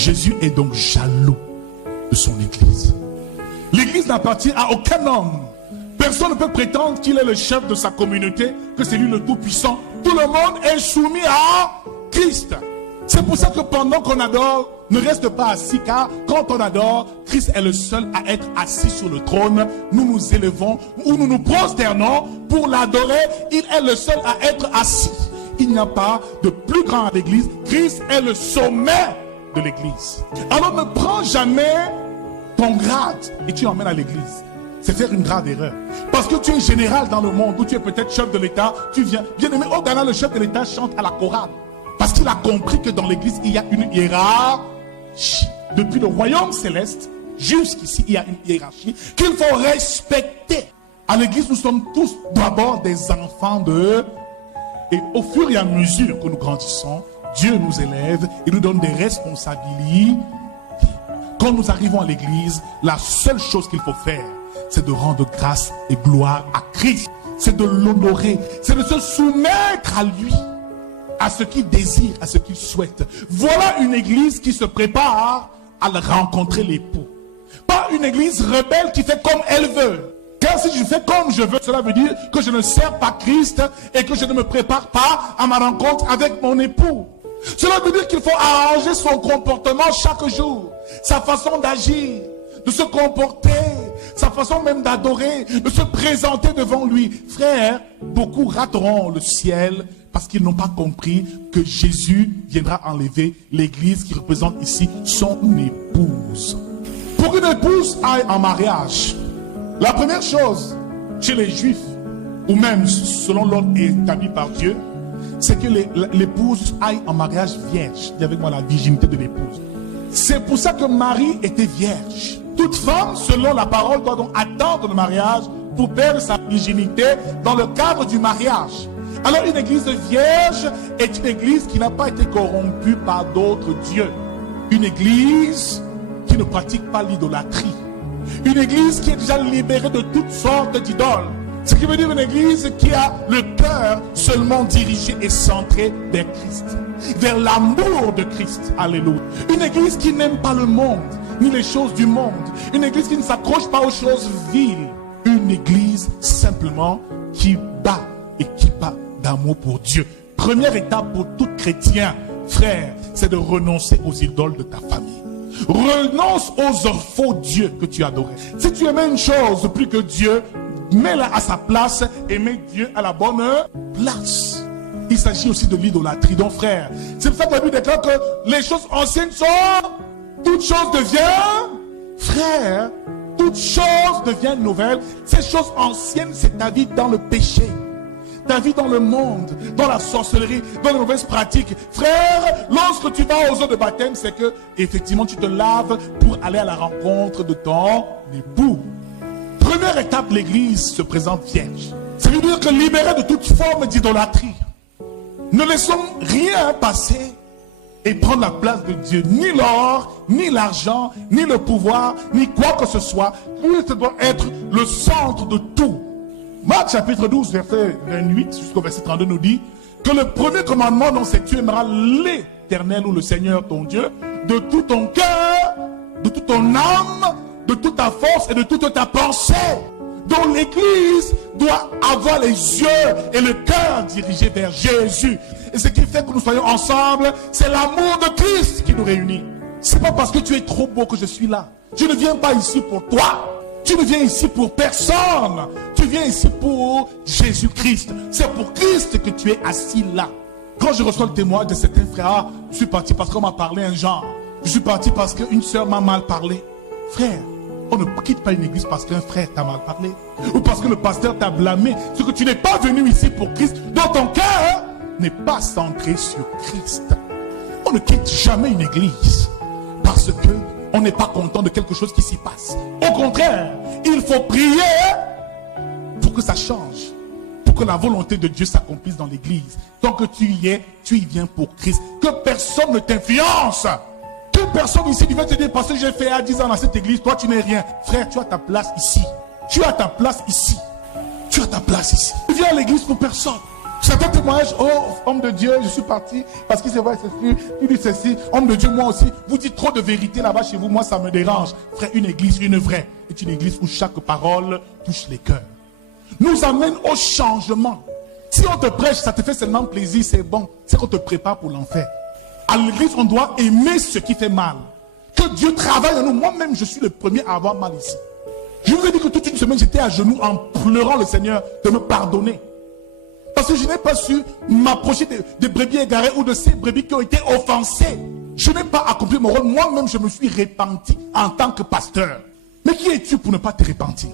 Jésus est donc jaloux de son église. L'église n'appartient à aucun homme. Personne ne peut prétendre qu'il est le chef de sa communauté, que c'est lui le tout-puissant. Tout le monde est soumis à Christ. C'est pour ça que pendant qu'on adore, ne reste pas assis, car quand on adore, Christ est le seul à être assis sur le trône. Nous nous élevons ou nous nous prosternons pour l'adorer. Il est le seul à être assis. Il n'y a pas de plus grand à l'église. Christ est le sommet de l'église. Alors ne prends jamais ton grade et tu emmènes à l'église. C'est faire une grave erreur. Parce que tu es général dans le monde, ou tu es peut-être chef de l'État, tu viens. Bien aimé, au Ghana, le chef de l'État chante à la chorale. Parce qu'il a compris que dans l'église, il y a une hiérarchie. Depuis le royaume céleste jusqu'ici, il y a une hiérarchie qu'il faut respecter. À l'église, nous sommes tous d'abord des enfants de... Et au fur et à mesure que nous grandissons, Dieu nous élève et nous donne des responsabilités. Quand nous arrivons à l'église, la seule chose qu'il faut faire, c'est de rendre grâce et gloire à Christ. C'est de l'honorer. C'est de se soumettre à lui, à ce qu'il désire, à ce qu'il souhaite. Voilà une église qui se prépare à rencontrer l'époux. Pas une église rebelle qui fait comme elle veut. Car si je fais comme je veux, cela veut dire que je ne sers pas Christ et que je ne me prépare pas à ma rencontre avec mon époux. Cela veut dire qu'il faut arranger son comportement chaque jour, sa façon d'agir, de se comporter, sa façon même d'adorer, de se présenter devant lui. Frères, beaucoup rateront le ciel parce qu'ils n'ont pas compris que Jésus viendra enlever l'église qui représente ici son épouse. Pour qu'une épouse aille en mariage, la première chose chez les Juifs, ou même selon l'ordre établi par Dieu, c'est que l'épouse aille en mariage vierge. Dis avec moi la virginité de l'épouse. C'est pour ça que Marie était vierge. Toute femme, selon la parole, doit donc attendre le mariage pour perdre sa virginité dans le cadre du mariage. Alors une église vierge est une église qui n'a pas été corrompue par d'autres dieux. Une église qui ne pratique pas l'idolâtrie. Une église qui est déjà libérée de toutes sortes d'idoles. Ce qui veut dire une église qui a le cœur seulement dirigé et centré vers Christ. Vers l'amour de Christ. Alléluia. Une église qui n'aime pas le monde, ni les choses du monde. Une église qui ne s'accroche pas aux choses viles. Une église simplement qui bat et qui bat d'amour pour Dieu. Première étape pour tout chrétien, frère, c'est de renoncer aux idoles de ta famille. Renonce aux faux dieux que tu adorais. Si tu aimais une chose plus que Dieu, mets-la à sa place et mets Dieu à la bonne place. Il s'agit aussi de l'idolâtrie. Donc frère, c'est pour ça que la Bible déclare que les choses anciennes sont, toute chose devient, frère, toute chose devient nouvelle. Ces choses anciennes, c'est ta vie dans le péché. Ta vie dans le monde, dans la sorcellerie, dans les mauvaises pratiques. Frère, lorsque tu vas aux eaux de baptême, c'est que effectivement tu te laves pour aller à la rencontre de ton époux. Première étape, l'église se présente vierge. Ça veut dire que libérée de toute forme d'idolâtrie. Ne laissons rien passer et prendre la place de Dieu. Ni l'or, ni l'argent, ni le pouvoir, ni quoi que ce soit. Christ doit être le centre de tout. Marc chapitre 12, verset 28 jusqu'au verset 32 nous dit que le premier commandement, donc, c'est que tu aimeras l'Éternel ou le Seigneur ton Dieu de tout ton cœur, de toute ton âme, de toute ta force et de toute ta pensée. Donc l'église doit avoir les yeux et le cœur dirigés vers Jésus. Et ce qui fait que nous soyons ensemble, c'est l'amour de Christ qui nous réunit. C'est pas parce que tu es trop beau que je suis là. Je ne viens pas ici pour toi. Tu ne viens ici pour personne. Tu viens ici pour Jésus-Christ. C'est pour Christ que tu es assis là. Quand je reçois le témoignage de certains frères, je suis parti parce qu'on m'a parlé un genre. Je suis parti parce qu'une soeur m'a mal parlé. Frère, on ne quitte pas une église parce qu'un frère t'a mal parlé. Ou parce que le pasteur t'a blâmé. C'est que tu n'es pas venu ici pour Christ. Donc ton cœur n'est pas centré sur Christ. On ne quitte jamais une église parce que on n'est pas content de quelque chose qui s'y passe. Au contraire, il faut prier pour que ça change. Pour que la volonté de Dieu s'accomplisse dans l'église. Tant que tu y es, tu y viens pour Christ. Que personne ne t'influence. Que personne ici ne va te dire parce que j'ai fait à 10 ans dans cette église, toi tu n'es rien. Frère, tu as ta place ici. Tu as ta place ici. Tu as ta place ici. Tu viens à l'église pour personne. Certains témoignages, oh, homme de Dieu, je suis parti parce qu'il s'est vrai, il dit ceci, homme de Dieu, moi aussi. Vous dites trop de vérité là-bas chez vous, moi ça me dérange. Frère, une église, une vraie, est une église où chaque parole touche les cœurs. Nous amène au changement. Si on te prêche, ça te fait seulement plaisir, c'est bon. C'est qu'on te prépare pour l'enfer. À l'église, on doit aimer ce qui fait mal. Que Dieu travaille en nous. Moi-même, je suis le premier à avoir mal ici. Je vous ai dit que toute une semaine, j'étais à genoux en pleurant le Seigneur de me pardonner. Parce que je n'ai pas su m'approcher des brebis égarées ou de ces brebis qui ont été offensées. Je n'ai pas accompli mon rôle. Moi-même, je me suis repenti en tant que pasteur. Mais qui es-tu pour ne pas te repentir?